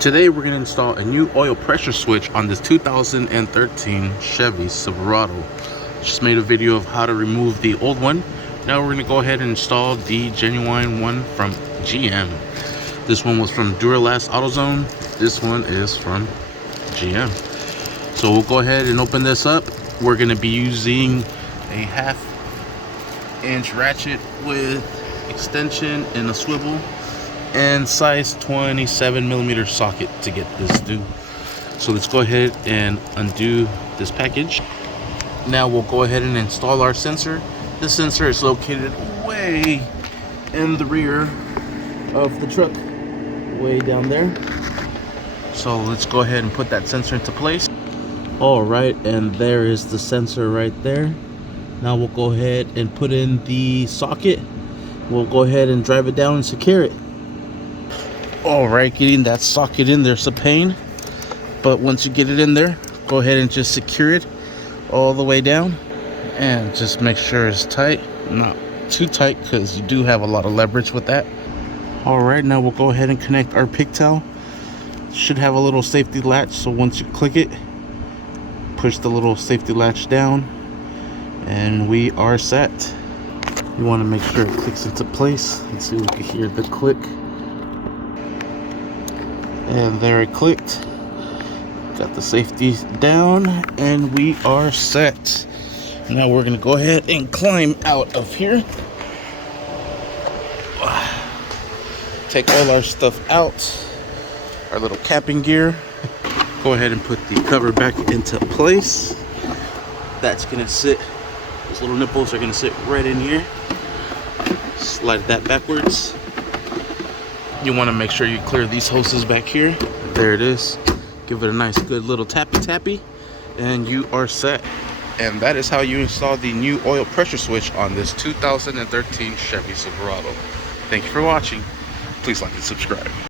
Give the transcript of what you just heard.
Today we're going to install a new oil pressure switch on this 2013 Chevy Silverado. Just made a video of how to remove the old one. Now we're going to go ahead and install the genuine one from GM. This one was from Duralast AutoZone. This one is from GM. So we'll go ahead and open this up. We're going to be using a 1/2 inch ratchet with extension and a swivel and size 27mm socket to get this due. So let's go ahead and undo this package. Now we'll go ahead and install our sensor. This sensor is located way in the rear of the truck, way down there. So let's go ahead and put that sensor into place. All right, and there is the sensor right there. Now we'll go ahead and put in the socket. We'll go ahead and drive it down and secure it. All right, getting that socket in there's a pain, but once you get it in there, go ahead and just secure it all the way down and just make sure it's tight, not too tight, because you do have a lot of leverage with that. All right, now we'll go ahead and connect our pigtail. Should have a little safety latch, so once you click it, push the little safety latch down and we are set. You want to make sure it clicks into place. Let's see if we can hear the click. And there it clicked. Got the safety down and we are set. Now we're gonna go ahead and climb out of here. Take all our stuff out, our little camping gear. Go ahead and put the cover back into place. That's gonna sit, those little nipples are gonna sit right in here. Slide that backwards. You want to make sure you clear these hoses back here. There it is. Give it a nice good little tappy and you are set. And that is how you install the new oil pressure switch on this 2013 Chevy Silverado. Thank you for watching. Please like and subscribe.